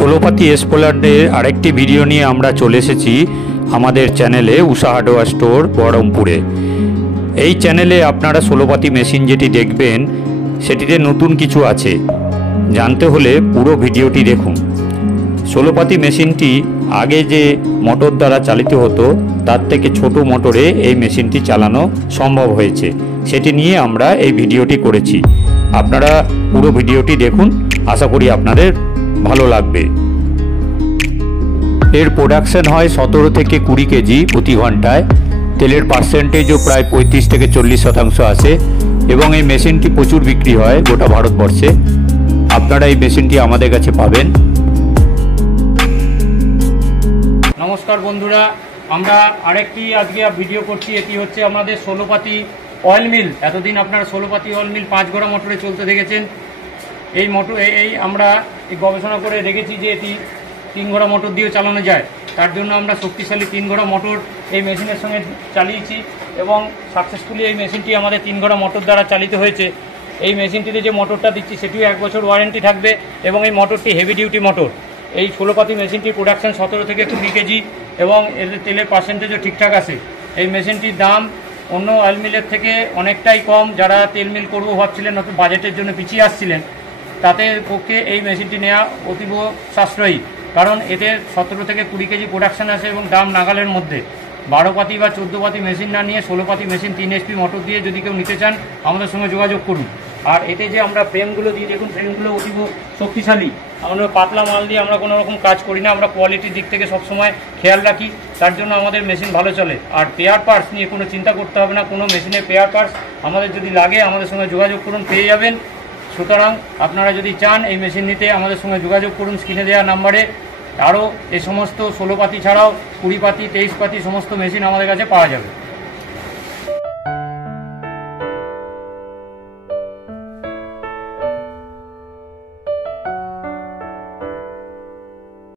ষোলোপাতি এসপোল্যান্ডের আরেকটি ভিডিও নিয়ে আমরা চলে এসেছি আমাদের চ্যানেলে উষা হার্ডওয়্যার স্টোর বহরমপুরে। এই চ্যানেলে আপনারা ষোলোপাতি মেশিন যেটি দেখবেন সেটিতে নতুন কিছু আছে, জানতে হলে পুরো ভিডিওটি দেখুন। ষোলোপাতি মেশিনটি আগে যে মোটর দ্বারা চালিত হতো তার থেকে ছোট মোটরে এই মেশিনটি চালানো সম্ভব হয়েছে, সেটি নিয়ে আমরা এই ভিডিওটি করেছি। আপনারা পুরো ভিডিওটি দেখুন, আশা করি আপনাদের ভালো লাগবে। এর প্রোডাকশন হয় 17 থেকে 20 কেজি প্রতি ঘন্টায়। তেলের পার্সেন্টেজও প্রায় 35 থেকে 40% আসে এবং এই মেশিনটি প্রচুর বিক্রি হয় গোটা ভারতবর্ষে। আপনারা এই মেশিনটি আমাদের কাছে পাবেন। নমস্কার বন্ধুরা, আমরা আরেকটি আজকে ভিডিও করছি। এটি হচ্ছে আমাদের ষোলোপাতি অয়েল মিল। এতদিন আপনারা ষোলোপাতি অয়েল মিল 5 ঘোড়া মোটরে চলতে দেখেছেন। এই মোটর আমরা গবেষণা করে দেখেছি যে এটি 3 ঘোড়া মোটর দিয়েও চালানো যায়। তার জন্য আমরা শক্তিশালী 3 ঘোড়া মোটর এই মেশিনের সঙ্গে চালিয়েছি এবং সাকসেসফুলি এই মেশিনটি আমাদের 3 ঘোড়া মোটর দ্বারা চালিত হয়েছে। এই মেশিনটিতে যে মোটরটা দিচ্ছি সেটিও 1 বছর ওয়ারেন্টি থাকবে এবং এই মোটরটি হেভি ডিউটি মোটর। এই ষোলোপাতি মেশিনটির প্রোডাকশন 17 থেকে 20 কেজি এবং এর তেলের পার্সেন্টেজও ঠিকঠাক আছে। এই মেশিনটির দাম অন্য অয়েল মিলের থেকে অনেকটাই কম। যারা তেল মিল করবো ভাবছিলেন, নতুন বাজেটের জন্য পিছিয়ে আসছিলেন, তাদের পক্ষে এই মেশিনটি নেওয়া অতীব সাশ্রয়ী, কারণ এতে 17 থেকে 20 কেজি প্রোডাকশান আসে এবং দাম নাগালের মধ্যে। 12 পাতি বা 14 পাতি মেশিন না নিয়ে 16 পাতি মেশিন 3 HP মোটর দিয়ে যদি কেউ নিতে চান আমাদের সঙ্গে যোগাযোগ করুন। আর এতে যে আমরা ফ্রেমগুলো দিই, দেখুন ফ্রেমগুলো অতীব শক্তিশালী। আমরা পাতলা মাল দিয়ে আমরা কোনো রকম কাজ করি না, আমরা কোয়ালিটির দিক থেকে সবসময় খেয়াল রাখি, তার জন্য আমাদের মেশিন ভালো চলে। আর পেয়ার পার্টস নিয়ে কোনো চিন্তা করতে হবে না, কোনো মেশিনের পেয়ার পার্টস আমাদের যদি লাগে আমাদের সঙ্গে যোগাযোগ করুন, পেয়ে যাবেন। সুতরাং আপনারা যদি চান এই মেশিন নিতে আমাদের সঙ্গে যোগাযোগ করুন স্ক্রিনে দেওয়া নাম্বারে। আরও এই সমস্ত 16 পাতি ছাড়াও 20 পাতি 23 পাতি সমস্ত মেশিন আমাদের কাছে পাওয়া যাবে।